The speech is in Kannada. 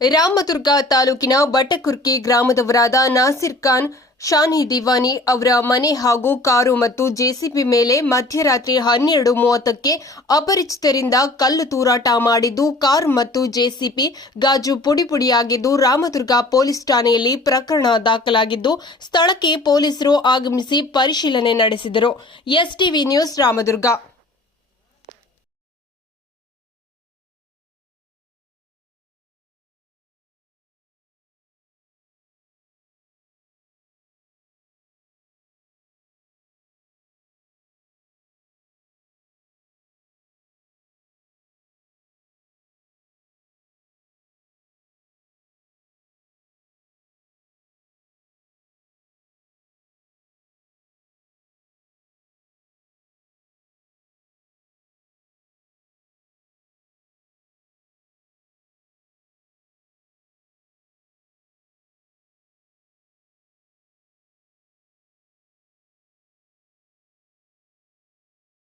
ರಾಮದುರ್ಗ ತಾಲೂಕಿನ ಬಟಕುರ್ಕಿ ಗ್ರಾಮದವರಾದ ನಾಸಿರ್ ಖಾನ್, ಶಾನಿ ದಿವಾನಿ ಅವರ ಮನೆ ಹಾಗೂ ಕಾರು ಮತ್ತು ಜೆಸಿಬಿ ಮೇಲೆ ಮಧ್ಯರಾತ್ರಿ ಹನ್ನೆರಡು ಮೂವತ್ತಕ್ಕೆ ಅಪರಿಚಿತರಿಂದ ಕಲ್ಲು ತೂರಾಟ ಮಾಡಿದ್ದು, ಕಾರ್ ಮತ್ತು ಜೆಸಿಬಿ ಗಾಜು ಪುಡಿ ಪುಡಿಯಾಗಿದ್ದು, ರಾಮದುರ್ಗ ಪೊಲೀಸ್ ಠಾಣೆಯಲ್ಲಿ ಪ್ರಕರಣ ದಾಖಲಾಗಿದ್ದು, ಸ್ಥಳಕ್ಕೆ ಪೊಲೀಸರು ಆಗಮಿಸಿ ಪರಿಶೀಲನೆ ನಡೆಸಿದರು. STV news Ramdurg.